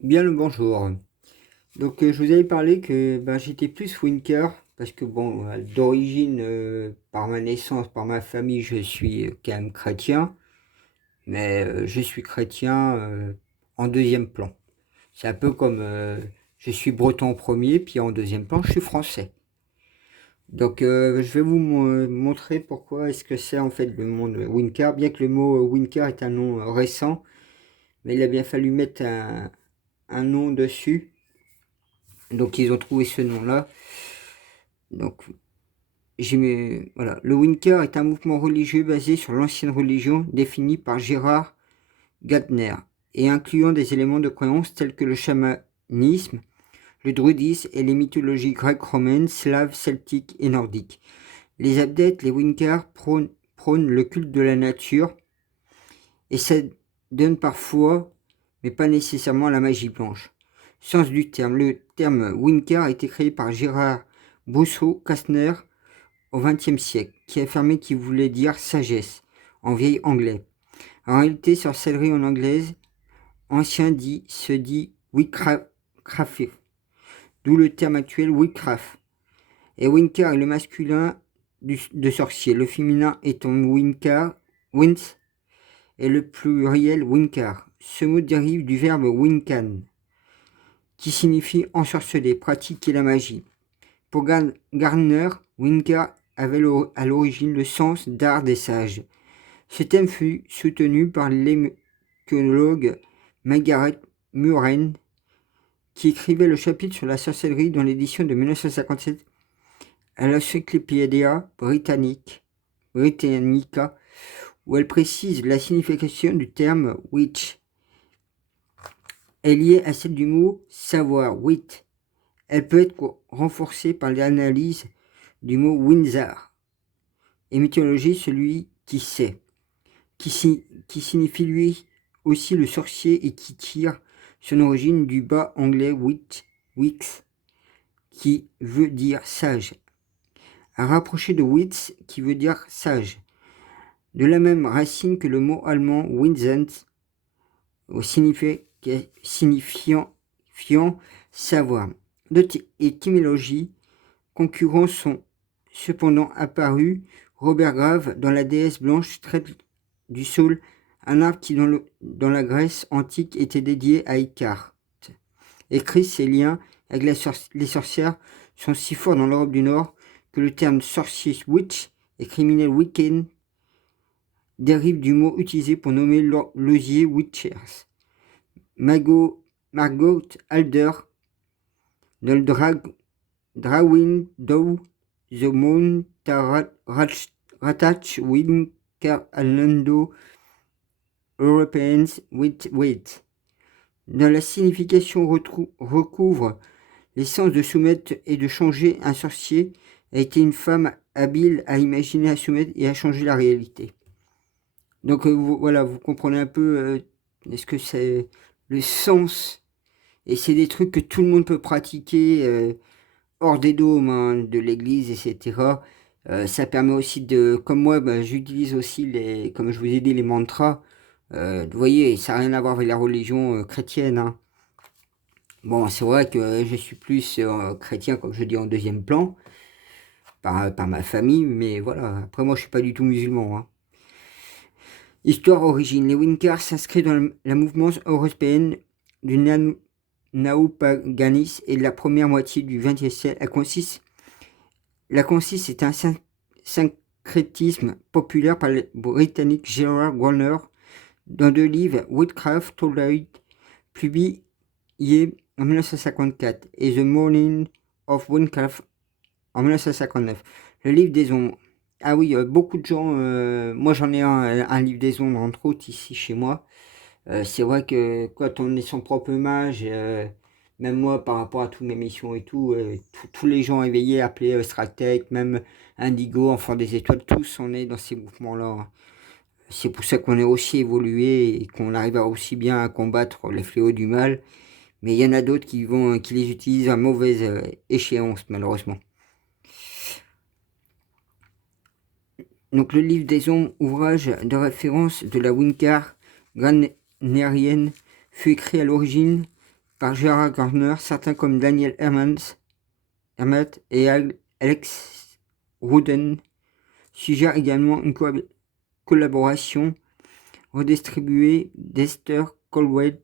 Bien le bonjour. Donc je vous avais parlé que j'étais plus Winker parce que bon, d'origine, par ma naissance, par ma famille, je suis quand même chrétien, mais je suis chrétien en deuxième plan. C'est un peu comme je suis breton en premier, puis en deuxième plan, je suis français. Donc je vais vous montrer pourquoi est-ce que c'est en fait le monde Winker, bien que le mot Winker est un nom récent, mais il a bien fallu mettre un nom dessus. Donc ils ont trouvé ce nom-là. Donc voilà. Le Winker est un mouvement religieux basé sur l'ancienne religion définie par Gérard Gardner et incluant des éléments de croyance tels que le chamanisme, le druidisme et les mythologies grecques, romaines, slaves, celtiques et nordiques. Les adeptes, les Winkers, prônent le culte de la nature et ça donne parfois, mais pas nécessairement, la magie blanche. Sens du terme. Le terme Winker a été créé par Gérard Brousseau-Kastner au XXe siècle, qui affirmait qu'il voulait dire sagesse en vieil anglais. En réalité, sorcellerie en anglaise, ancien se dit witchcraft, d'où le terme actuel witchcraft. Et winker est le masculin de sorcier, le féminin étant winker, wins, et le pluriel winker. Ce mot dérive du verbe winkan, qui signifie ensorceler, pratiquer la magie. Pour Gardner, winker avait à l'origine le sens d'art des sages. Ce thème fut soutenu par l'écologue Margaret Murren, qui écrivait le chapitre sur la sorcellerie dans l'édition de 1957 à l'Encyclopædia Britannica, où elle précise la signification du terme witch est liée à celle du mot savoir, wit. Elle peut être renforcée par l'analyse du mot Windsor, et mythologie celui qui sait, qui signifie lui aussi le sorcier et qui tire son origine du bas anglais wix, qui veut dire sage, à rapprocher de wits qui veut dire sage, de la même racine que le mot allemand Winsens, signifiant savoir. D'autres étymologies concurrents sont cependant apparus. Robert Grave, dans La déesse blanche, traite du saule, un arbre qui dans la Grèce antique était dédié à Icare. Écrit ces liens avec les sorcières sont si forts dans l'Europe du Nord que le terme sorcier witch et criminel wiccan dérive du mot utilisé pour nommer l'osier witchers. Margot Alder, dans le Drawing Dow, The Moon Ratach Winker Alando Europeans with Wait. Dans la signification recouvre les sens de soumettre et de changer. Un sorcier a été une femme habile à imaginer, à soumettre et à changer la réalité. Donc voilà, vous comprenez un peu est-ce que c'est le sens, et c'est des trucs que tout le monde peut pratiquer hors des dômes de l'église, etc. Ça permet aussi comme moi, j'utilise aussi comme je vous ai dit, les mantras. Vous voyez, ça n'a rien à voir avec la religion chrétienne. Hein. Bon, c'est vrai que je suis plus chrétien, comme je dis, en deuxième plan, par ma famille, mais voilà, après moi je suis pas du tout musulman. Hein. Histoire origine, les Winkers s'inscrivent dans la mouvance européenne du néopaganisme et de la première moitié du XXe siècle. La consiste est un syncrétisme populaire par le britannique Gerard Warner dans deux livres, Witchcraft Tolerate, publiés en 1954, et The Morning of Witchcraft en 1959. Le livre des ombres. Ah oui, beaucoup de gens, moi j'en ai un livre des ombres entre autres ici chez moi. C'est vrai que quand on est son propre mage, même moi par rapport à toutes mes missions et tout, tous les gens éveillés, appelés Stratec, même Indigo, Enfant des étoiles, tous on est dans ces mouvements-là. C'est pour ça qu'on est aussi évolué et qu'on arrive aussi bien à combattre les fléaux du mal. Mais il y en a d'autres qui les utilisent à mauvaise échéance, malheureusement. Donc le livre des ombres, ouvrage de référence de la Wincar granérienne, fut écrit à l'origine par Gerard Gardner, certains comme Daniel Emmett et Alex Rudin suggèrent également une collaboration redistribuée d'Esther Colwell,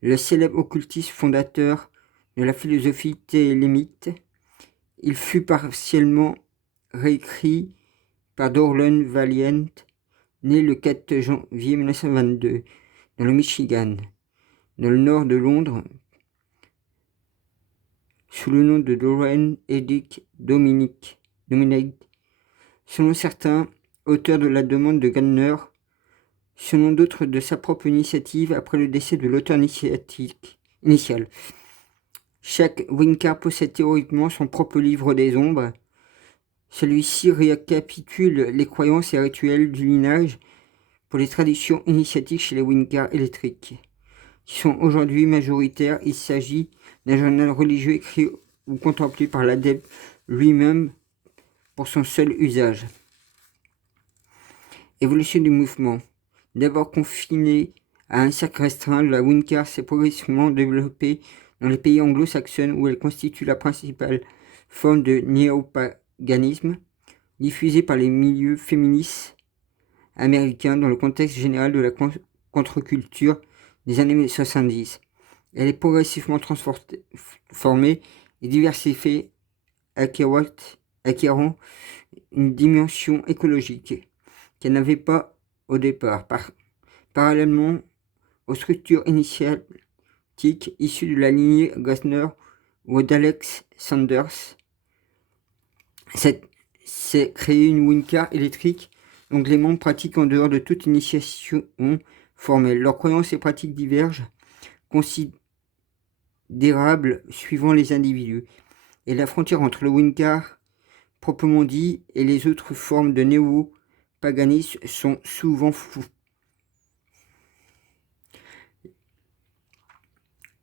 le célèbre occultiste fondateur de la philosophie thélémite. Il fut partiellement réécrit par Dorland Valiant, né le 4 janvier 1922 dans le Michigan, dans le nord de Londres, sous le nom de Doreen Edick Dominic. Selon certains auteurs de la demande de Gardner, selon d'autres de sa propre initiative après le décès de l'auteur initial. Chaque Wicca possède théoriquement son propre livre des ombres. Celui-ci récapitule les croyances et rituels du lignage pour les traditions initiatiques chez les Wicca électriques, qui sont aujourd'hui majoritaires. Il s'agit d'un journal religieux écrit ou contemplé par l'adepte lui-même pour son seul usage. Évolution du mouvement. D'abord confiné à un cercle restreint, la Wicca s'est progressivement développée dans les pays anglo-saxons où elle constitue la principale forme de néopaganisme diffusée par les milieux féministes américains dans le contexte général de la contre-culture des années 70. Elle est progressivement transformée et diversifiée, acquérant une dimension écologique qu'elle n'avait pas au départ. Parallèlement aux structures initiatiques issues de la lignée Gardner ou d'Alex Sanders, s'est créée une Wicca électrique, donc les membres pratiquent en dehors de toute initiation formelle. Leurs croyances et pratiques divergent considérables suivant les individus, et la frontière entre le Wicca proprement dit et les autres formes de néo-paganisme sont souvent floues.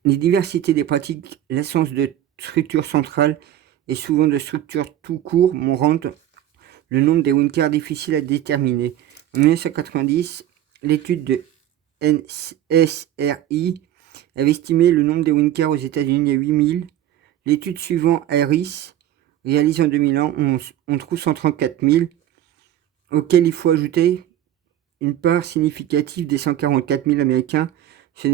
Les diversités des pratiques, l'absence de structure centrale et souvent de structure tout court rendent le nombre des Wicca difficile à déterminer. En 1990, l'étude de NSRI avait estimé le nombre des Wicca aux États-Unis à 8000. L'étude suivante, Harris, réalisée en 2001, on trouve 134 000, auquel il faut ajouter une part significative des 144 000 Américains se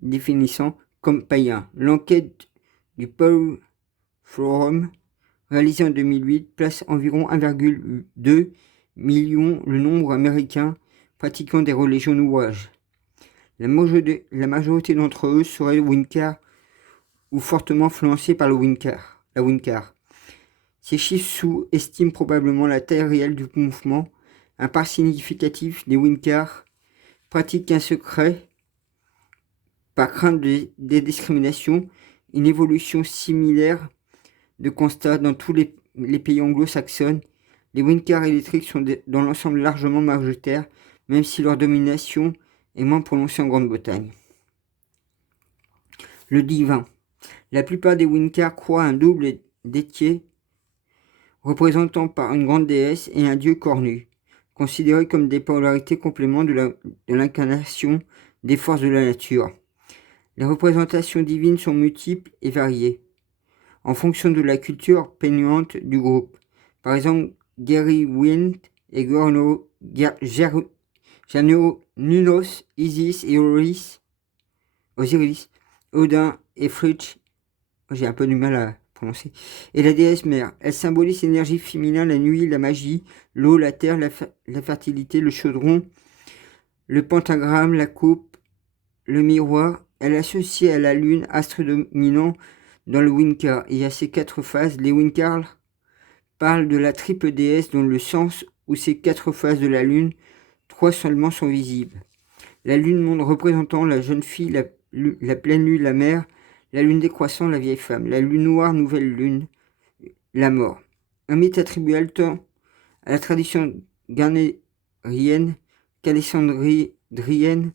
définissant comme païens. L'enquête du Pew Forum, réalisée en 2008, place environ 1,2 million le nombre américain pratiquant des religions New Age. La majorité d'entre eux seraient Wicca ou fortement influencés par la Wicca. Ces chiffres sous-estiment probablement la taille réelle du mouvement. Un part significatif des Wicca pratiquent un secret par crainte des discriminations. Une évolution similaire de constat dans tous les pays anglo-saxons. Les Wicca électriques sont dans l'ensemble largement majoritaires, même si leur domination est moins prononcée en Grande-Bretagne. Le divin. La plupart des Wicca croient un double détier représentant par une grande déesse et un dieu cornu, considérés comme des polarités compléments de l'incarnation des forces de la nature. Les représentations divines sont multiples et variées, en fonction de la culture prégnante du groupe. Par exemple, Gary Wind et Nunos, Isis et Osiris, Odin et Frigg, j'ai un peu du mal à prononcer, et la déesse mère. Elle symbolise l'énergie féminine, la nuit, la magie, l'eau, la terre, la fertilité, le chaudron, le pentagramme, la coupe, le miroir. Elle est associée à la lune, astre dominant dans le Wicca, et à ces 4 phases. Les Wicca parlent de la triple déesse dont le sens où ces 4 phases de la lune, 3 seulement sont visibles. La lune monde représentant la jeune fille, la pleine lune, la mère, la lune décroissant, la vieille femme, la lune noire, nouvelle lune, la mort. Un mythe attribué tant à la tradition gardnérienne qu'alexandrienne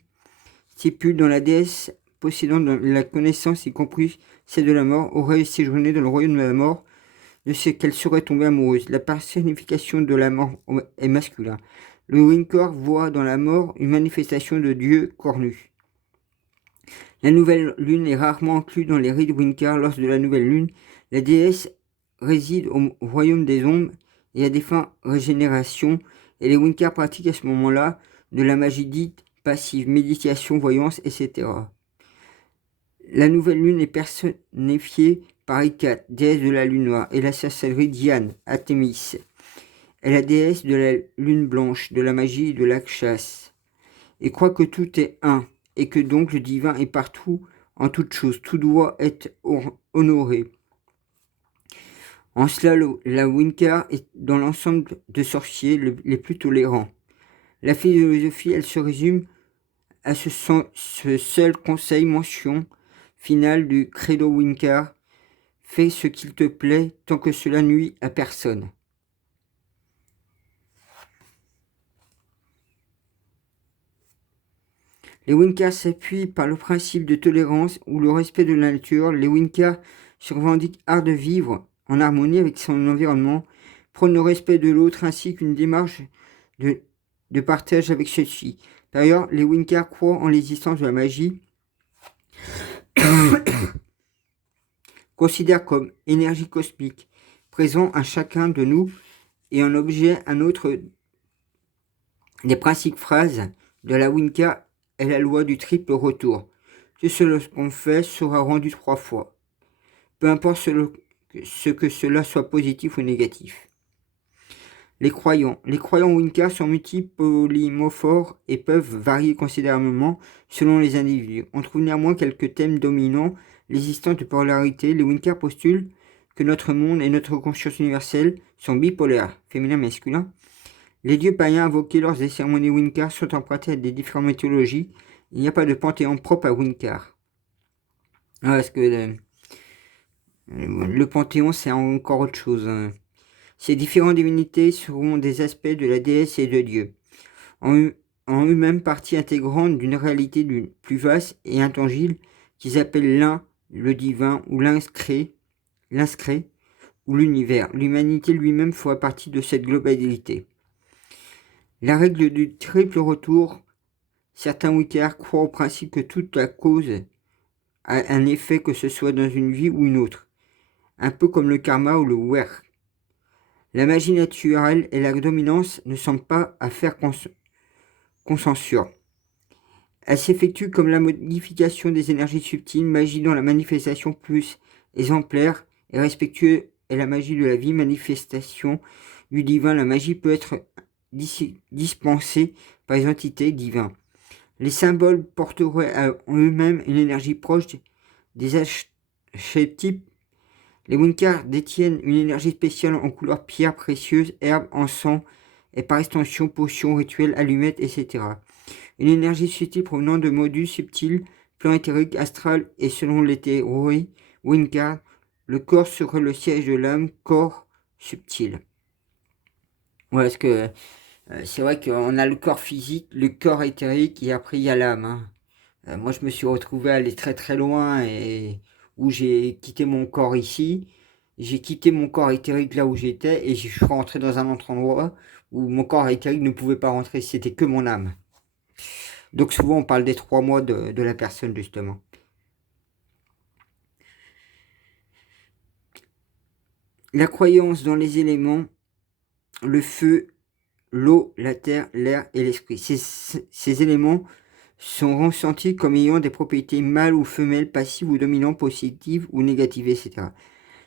stipule dans la déesse possédant la connaissance, y compris celle de la mort, aurait séjourné dans le royaume de la mort, de ce qu'elle serait tombée amoureuse. La personnification de la mort est masculin. Le Wicca voit dans la mort une manifestation de Dieu cornu. La nouvelle lune est rarement inclue dans les rites Winkar. Lors de la nouvelle lune, la déesse réside au royaume des ombres et à des fins régénération, et les Winkar pratiquent à ce moment-là de la magie dite passive, méditation, voyance, etc. La nouvelle lune est personnifiée par Ikat, déesse de la lune noire, et la sorcellerie Diane, Athémis, est la déesse de la lune blanche, de la magie et de la chasse, et croit que tout est un, et que donc le divin est partout, en toute chose, tout doit être honoré. En cela, la Winkar est dans l'ensemble de sorciers les plus tolérants. La philosophie, elle se résume à ce seul conseil mention finale du credo Winkar: fais ce qu'il te plaît tant que cela nuit à personne. Les Winkars s'appuient par le principe de tolérance ou le respect de la nature. Les Winkars se revendiquent art de vivre en harmonie avec son environnement, prônent le respect de l'autre ainsi qu'une démarche de partage avec ceux-ci. D'ailleurs, les Winkars croient en l'existence de la magie, considèrent comme énergie cosmique, présent à chacun de nous et un objet, un autre. Des principes phrases de la Winkar est la loi du triple retour. Tout ce qu'on fait sera rendu 3 fois, peu importe ce que cela soit positif ou négatif. Les croyants Winkar sont multiples, polymorphes et peuvent varier considérablement selon les individus. On trouve néanmoins quelques thèmes dominants: l'existence de polarité. Les Winkar postulent que notre monde et notre conscience universelle sont bipolaires, féminin-masculin. Les dieux païens invoqués lors des cérémonies Winkar sont empruntés à des différentes mythologies. Il n'y a pas de panthéon propre à Winkar. Parce que le panthéon, c'est encore autre chose. Ces différentes divinités seront des aspects de la déesse et de Dieu, en eux-mêmes partie intégrante d'une réalité plus vaste et intangible qu'ils appellent l'un, le divin, ou l'inscrit, ou l'univers. L'humanité lui-même fera partie de cette globalité. La règle du triple retour. Certains Winkar croient au principe que toute la cause a un effet, que ce soit dans une vie ou une autre, un peu comme le karma ou le werk. La magie naturelle et la dominance ne semblent pas à faire consensus. Elle s'effectue comme la modification des énergies subtiles. Magie dans la manifestation plus exemplaire et respectueuse est la magie de la vie, manifestation du divin. La magie peut être dispensée par les entités divines. Les symboles porteraient en eux-mêmes une énergie proche des archétypes. Les Winkar détiennent une énergie spéciale en couleur pierre précieuse, herbe, encens et par extension potions, rituels, allumettes, etc. Une énergie subtile provenant de modus subtils, plan éthérique, astral, et selon les théories Winkar, le corps serait le siège de l'âme, corps subtil. Ouais, parce que c'est vrai qu'on a le corps physique, le corps éthérique, et après il y a l'âme. Moi, je me suis retrouvé à aller très très loin, et où j'ai quitté mon corps ici. J'ai quitté mon corps éthérique là où j'étais, et je suis rentré dans un autre endroit où mon corps éthérique ne pouvait pas rentrer, c'était que mon âme. Donc souvent on parle des 3 mois de la personne, justement. La croyance dans les éléments, le feu, l'eau, la terre, l'air et l'esprit. Ces éléments sont ressentis comme ayant des propriétés mâles ou femelles, passives ou dominantes, positives ou négatives, etc.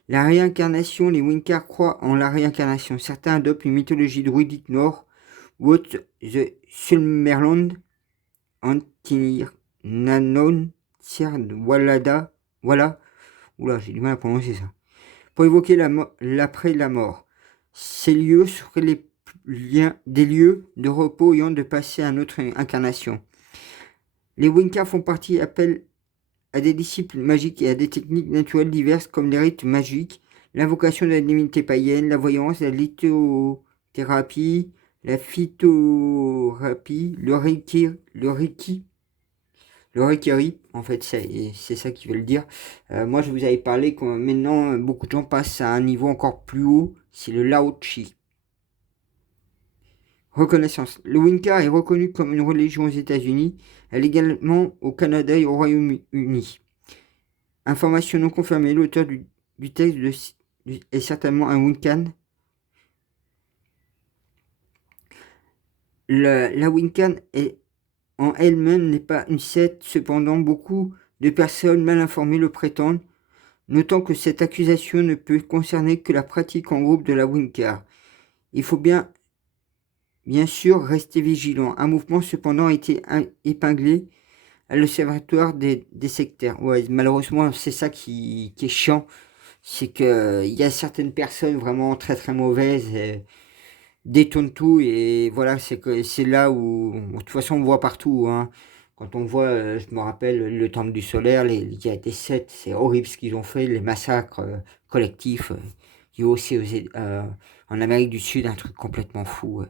La réincarnation, les Winkar croient en la réincarnation. Certains adoptent une mythologie druidique nord ou autre, The Summerland, Antinir, Nanon, Tierd, Walada, voilà, oula, j'ai du mal à prononcer ça, pour évoquer l'après la mort. Ces lieux seraient des lieux de repos ayant de passer à une autre incarnation. Les Winkar font partie, appellent à des disciples magiques et à des techniques naturelles diverses comme les rites magiques, l'invocation de la divinité païenne, la voyance, la lithothérapie, la phytothérapie, le reiki, en fait, c'est ça qu'ils veulent dire. Moi, je vous avais parlé que maintenant, beaucoup de gens passent à un niveau encore plus haut, c'est le Lao Chi. Reconnaissance. Le Wicca est reconnu comme une religion aux États-Unis, elle est également au Canada et au Royaume-Uni. Information non confirmée, l'auteur du texte est certainement un Wiccan. La Wiccan en elle-même n'est pas une secte, cependant beaucoup de personnes mal informées le prétendent, notant que cette accusation ne peut concerner que la pratique en groupe de la Wicca. Il faut bien sûr rester vigilant. Un mouvement cependant a été épinglé à l'observatoire des sectaires. Ouais, malheureusement, c'est ça qui est chiant. C'est qu'il y a certaines personnes vraiment très très mauvaises et détournent tout. Et voilà, c'est là où, de toute façon, on voit partout. Hein. Quand on voit, je me rappelle, le Temple du Solaire, il y a des sectes, c'est horrible ce qu'ils ont fait, les massacres collectifs. Il y a aussi en Amérique du Sud un truc complètement fou.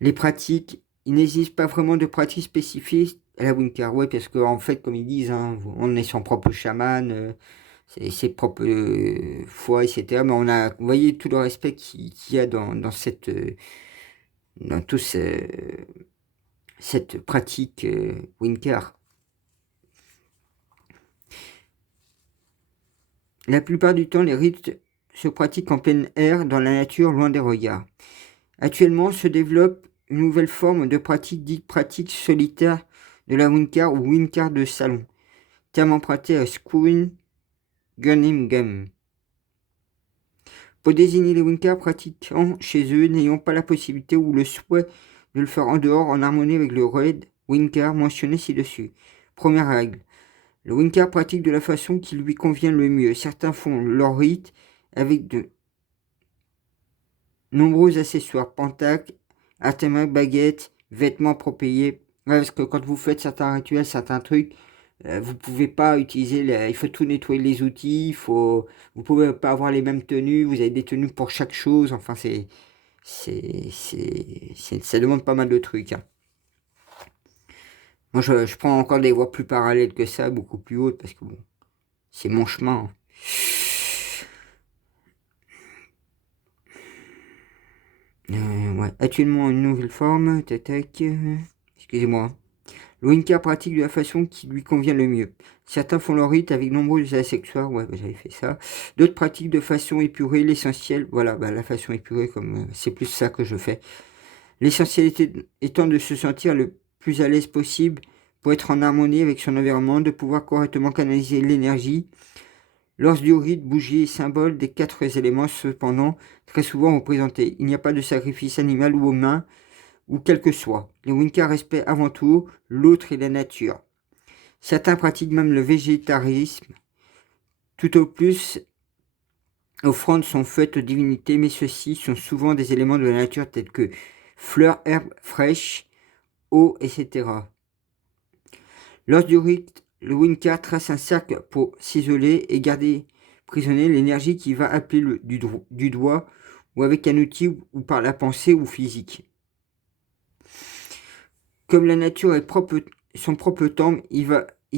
Les pratiques, il n'existe pas vraiment de pratiques spécifiques à la Wicca, ouais, parce qu'en fait, comme ils disent, hein, on est son propre chaman, ses propres foi, etc. Mais vous voyez tout le respect qu'il y a dans dans tout cette pratique Wicca. La plupart du temps, les rites se pratiquent en plein air, dans la nature, loin des regards. Actuellement se développe une nouvelle forme de pratique dite pratique solitaire de la Wicca ou Wicca de salon, terme emprunté à Squin Gunningham, pour désigner les Wicca pratiquant chez eux n'ayant pas la possibilité ou le souhait de le faire en dehors en harmonie avec le Red Wicca mentionné ci-dessus. Première règle. Le Wicca pratique de la façon qui lui convient le mieux. Certains font leur rite avec de nombreux accessoires, pentacles, artemacs, baguettes, vêtements appropriés. Ouais, parce que quand vous faites certains rituels, certains trucs, vous pouvez pas utiliser, il faut tout nettoyer les outils, vous pouvez pas avoir les mêmes tenues, vous avez des tenues pour chaque chose, enfin ça demande pas mal de trucs. Hein. Moi je prends encore des voies plus parallèles que ça, beaucoup plus hautes, parce que bon, c'est mon chemin. Hein. Ouais. Actuellement une nouvelle forme, excusez-moi. Le Wicca pratique de la façon qui lui convient le mieux. Certains font leur rite avec nombreux accessoires, ouais, j'avais fait ça. D'autres pratiquent de façon épurée, l'essentiel, voilà, la façon épurée, comme c'est plus ça que je fais. L'essentiel étant de se sentir le plus à l'aise possible pour être en harmonie avec son environnement, de pouvoir correctement canaliser l'énergie. Lors du rite, bougie est symbole des 4 éléments, cependant, très souvent représentés. Il n'y a pas de sacrifice animal ou humain, ou quel que soit. Les Wicca respectent avant tout l'autre et la nature. Certains pratiquent même le végétarisme. Tout au plus, offrandes sont faites aux divinités, mais ceux-ci sont souvent des éléments de la nature tels que fleurs, herbes fraîches, eau, etc. Lors du rite, le Wicca trace un cercle pour s'isoler et garder prisonnier l'énergie qui va appeler du doigt ou avec un outil ou par la pensée ou physique. Comme la nature est son propre temple, il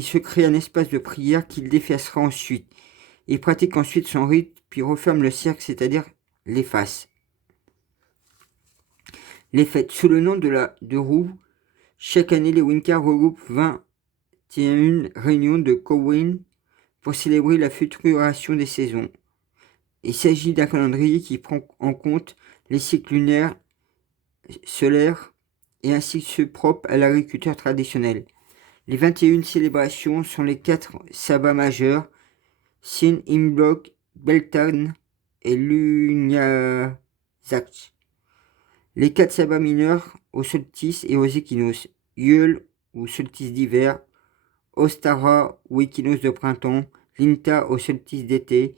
se crée un espace de prière qu'il défacera ensuite. Il pratique ensuite son rite, puis referme le cercle, c'est-à-dire l'efface. Les fêtes. Sous le nom de roue, chaque année les Wicca regroupent 21 réunions de Samhain pour célébrer la fluctuation des saisons. Il s'agit d'un calendrier qui prend en compte les cycles lunaires, solaires et ainsi que ceux propres à l'agriculteur traditionnel. Les 21 célébrations sont les 4 sabbats majeurs, Sin, Imbolc, Beltane et Lugnasach. Les 4 sabbats mineurs au solstice et aux équinoxes, Yule ou solstice d'hiver, Ostara ou équinoxe de printemps, Linta au solstice d'été,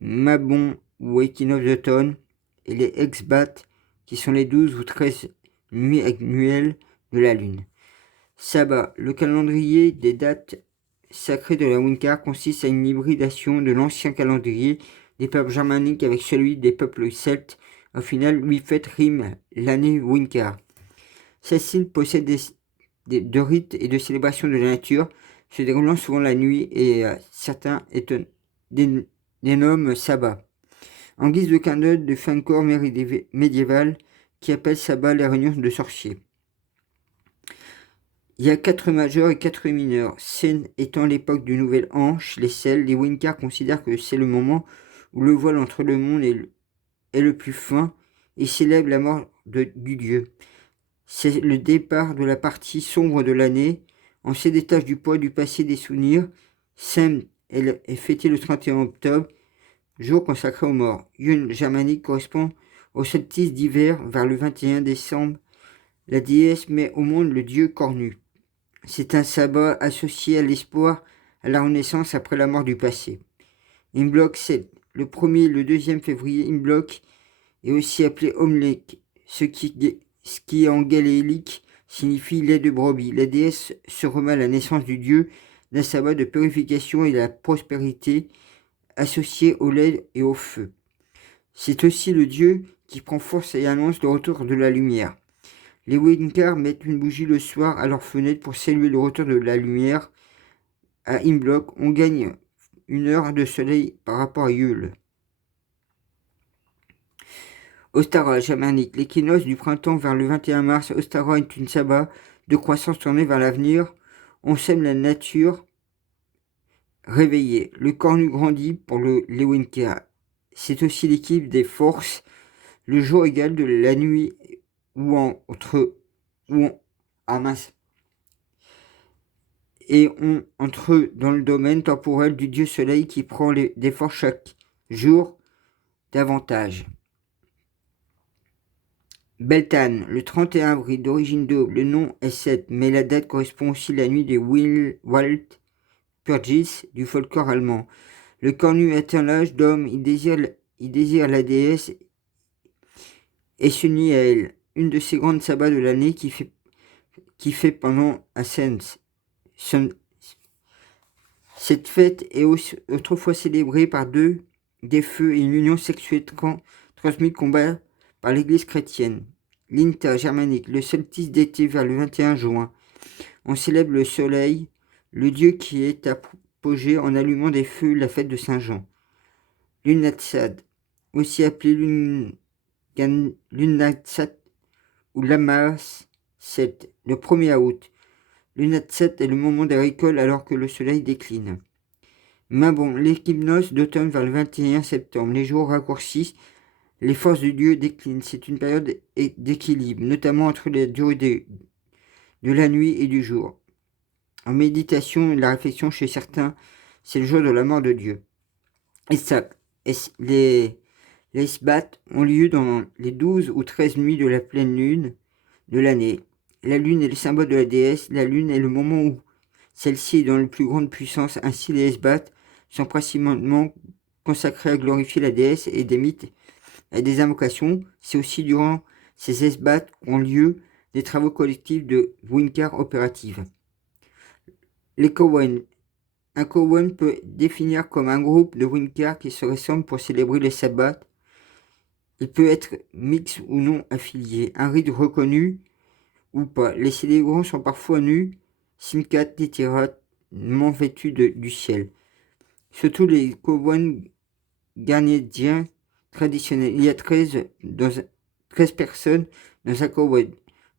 Mabon ou équinoxe d'automne, et les Exbat qui sont les 12 ou 13 nuits annuelles de la Lune. Sabbat, le calendrier des dates sacrées de la Wicca consiste à une hybridation de l'ancien calendrier des peuples germaniques avec celui des peuples celtes. Au final, 8 fêtes riment l'année Wicca. Celle-ci possède de rites et de célébrations de la nature, se déroulant souvent la nuit et certains dénomment sabbat. en guise de clin d'œil de fin de corps médiéval qui appelle sabbat les réunions de sorciers. Il y a 4 majeurs et 4 mineurs. Scène étant l'époque du Nouvel An, chez les Celtes, les Winkars considèrent que c'est le moment où le voile entre le monde est le plus fin et célèbre la mort du dieu. C'est le départ de la partie sombre de l'année. On se détache du poids du passé des souvenirs. Samhain est fêté le 31 octobre, jour consacré aux morts. Yule germanique correspond au solstice d'hiver vers le 21 décembre. La déesse met au monde le dieu cornu. C'est un sabbat associé à l'espoir, à la renaissance après la mort du passé. Imbolc, c'est le 1er et le 2e février. Imbolc est aussi appelé Omlek, ce qui en gaélique signifie lait de brebis. La déesse se remet à la naissance du dieu d'un sabbat de purification et de la prospérité associé au lait et au feu. C'est aussi le dieu qui prend force et annonce le retour de la lumière. Les Winkars mettent une bougie le soir à leur fenêtre pour saluer le retour de la lumière. À Imbolc, on gagne 1 heure de soleil par rapport à Yule. Ostara germanique, l'équinoxe du printemps vers le 21 mars. Ostara est une sabbat de croissance tournée vers l'avenir. On sème la nature réveillée. Le cornu grandit pour les Winkars. C'est aussi l'équipe des forces, le jour égal de la nuit entre dans le domaine temporel du dieu soleil qui prend des forces chaque jour davantage. Beltane, le 31 avril, d'origine double, le nom est 7, mais la date correspond aussi à la nuit des Wald Purgis du folklore allemand. Le cornu atteint l'âge d'homme, il désire la déesse et s'unit à elle. Une de ces grandes sabbats de l'année qui fait pendant Ascens. Cette fête est autrefois célébrée par des feux et une union sexuelle transmise combat par l'église chrétienne. L'Inta germanique, le solstice d'été vers le 21 juin. On célèbre le soleil, le dieu qui est apogée en allumant des feux, la fête de Saint-Jean. Lunatsad, aussi appelé Lunatsad ou Lamas 7, le 1er août. Lunatsad est le moment des récoltes alors que le soleil décline. Mabon, l'équinoxe d'automne vers le 21 septembre. Les jours raccourcissent, les forces du dieu déclinent. C'est une période d'équilibre, notamment entre la durée de la nuit et du jour. En méditation et la réflexion chez certains, c'est le jour de la mort de Dieu. Et ça, les sbats ont lieu dans les 12 ou 13 nuits de la pleine lune de l'année. La lune est le symbole de la déesse. La lune est le moment où celle-ci est dans la plus grande puissance. Ainsi, les sbats sont principalement consacrés à glorifier la déesse et des mythes et des invocations. C'est aussi durant ces sbats qu'ont lieu des travaux collectifs de Winkar opératives. Les Cowen. Un Cowen peut définir comme un groupe de Winkar qui se ressemblent pour célébrer les sabbats. Il peut être mixte ou non affilié, un rite reconnu ou pas. Les célébrants sont parfois nus, simkat littéralement vêtus du ciel. Surtout les Cowen ghanéens traditionnels. Il y a 13 personnes dans un Cowen,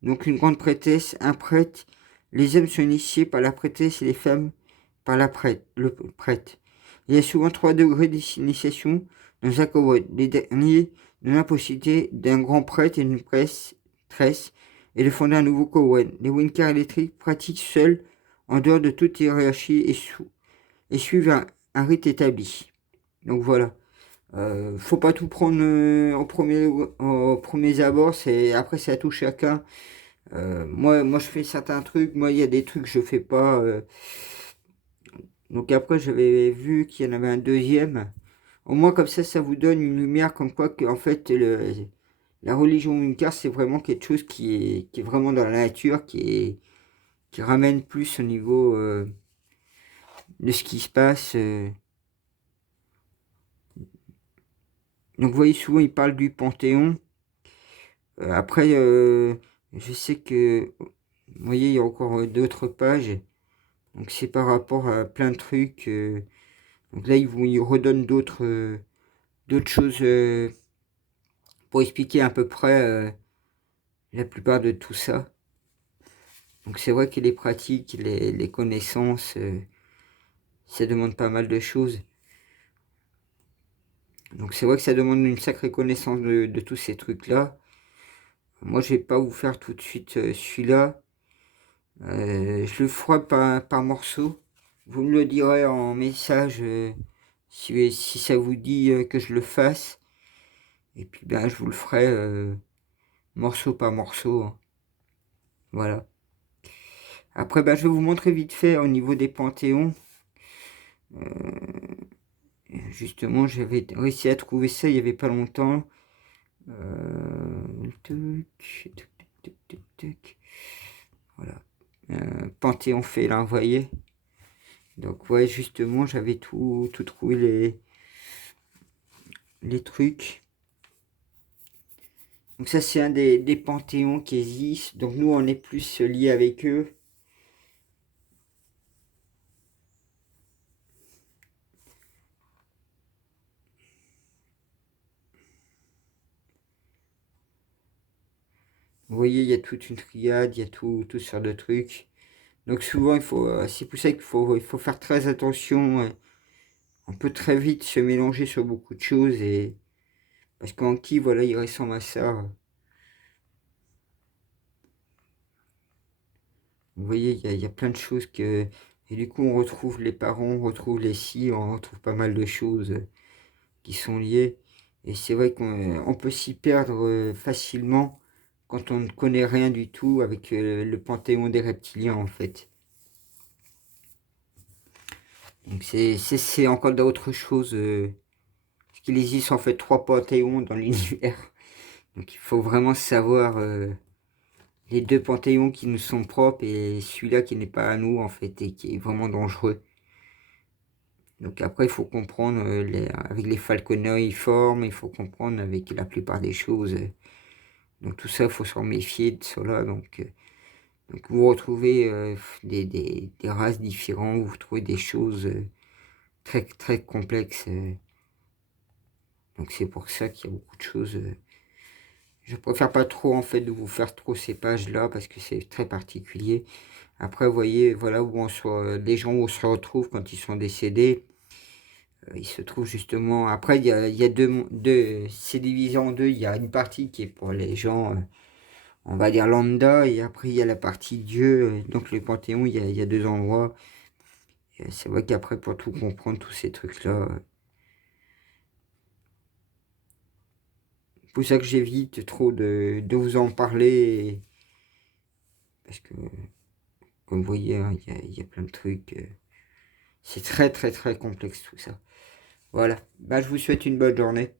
donc une grande prêtresse, un prêtre. Les hommes sont initiés par la prêtresse et les femmes par le prêtre. Il y a souvent 3 degrés d'initiation dans un Cowen. Les derniers donnent la possibilité d'un grand prêtre et d'une prêtresse et de fonder un nouveau Cowen. Les Winkars électriques pratiquent seuls, en dehors de toute hiérarchie et suivent un rite établi. Donc voilà. Faut pas tout prendre au premier abord. Après c'est à tout chacun. Moi je fais certains trucs. Moi il y a des trucs que je fais pas. Donc après j'avais vu qu'il y en avait un deuxième. Au moins comme ça vous donne une lumière comme quoi que en fait la religion Winkar c'est vraiment quelque chose qui est vraiment dans la nature, qui ramène plus au niveau de ce qui se passe. Donc vous voyez, souvent ils parlent du Panthéon. Après, je sais que, vous voyez, il y a encore d'autres pages. Donc c'est par rapport à plein de trucs. Donc là, ils redonnent d'autres d'autres choses pour expliquer à peu près la plupart de tout ça. Donc c'est vrai que les pratiques, les connaissances, ça demande pas mal de choses. Donc c'est vrai que ça demande une sacrée connaissance de tous ces trucs-là. Moi, je vais pas vous faire tout de suite celui-là. Je le ferai par morceaux. Vous me le direz en message si ça vous dit que je le fasse. Et puis ben je vous le ferai morceau par morceau, hein. Voilà. Après, ben, je vais vous montrer vite fait au niveau des panthéons. Justement, j'avais réussi à trouver ça il n'y avait pas longtemps. Voilà. Panthéon félin, vous voyez. Donc ouais, justement, j'avais tout trouvé les trucs. Donc ça, c'est un des panthéons qui existent. Donc nous, on est plus liés avec eux. Vous voyez, il y a toute une triade, il y a tout sortes de trucs. Donc souvent, c'est pour ça il faut faire très attention. On peut très vite se mélanger sur beaucoup de choses et parce qu'en qui, voilà, il ressemble à ça. Vous voyez, il y a plein de choses que et du coup, on retrouve les parents, on retrouve les si, on retrouve pas mal de choses qui sont liées. Et c'est vrai qu'on peut s'y perdre facilement quand on ne connaît rien du tout avec le panthéon des reptiliens en fait. Donc c'est encore d'autres choses. Parce qu'il existe en fait 3 panthéons dans l'univers. Donc il faut vraiment savoir les 2 panthéons qui nous sont propres et celui-là qui n'est pas à nous en fait et qui est vraiment dangereux. Donc après il faut comprendre avec les falconioiformes, il faut comprendre avec la plupart des choses. Donc tout ça, il faut s'en méfier de cela. Donc vous retrouvez des races différentes, vous trouvez des choses très, très complexes. Donc c'est pour ça qu'il y a beaucoup de choses. Je préfère pas trop en fait de vous faire trop ces pages-là parce que c'est très particulier. Après, vous voyez, voilà où les gens où on se retrouve quand ils sont décédés. Ils se trouvent justement. Après, il y a c'est divisé en deux. Il y a une partie qui est pour les gens on va dire lambda, et après il y a la partie Dieu, donc le Panthéon, il y a 2 endroits. C'est vrai qu'après, pour tout comprendre, tous ces trucs-là, c'est pour ça que j'évite trop de vous en parler, parce que, comme vous voyez, hein, il y a plein de trucs. C'est très très très complexe tout ça. Voilà, bah, je vous souhaite une bonne journée.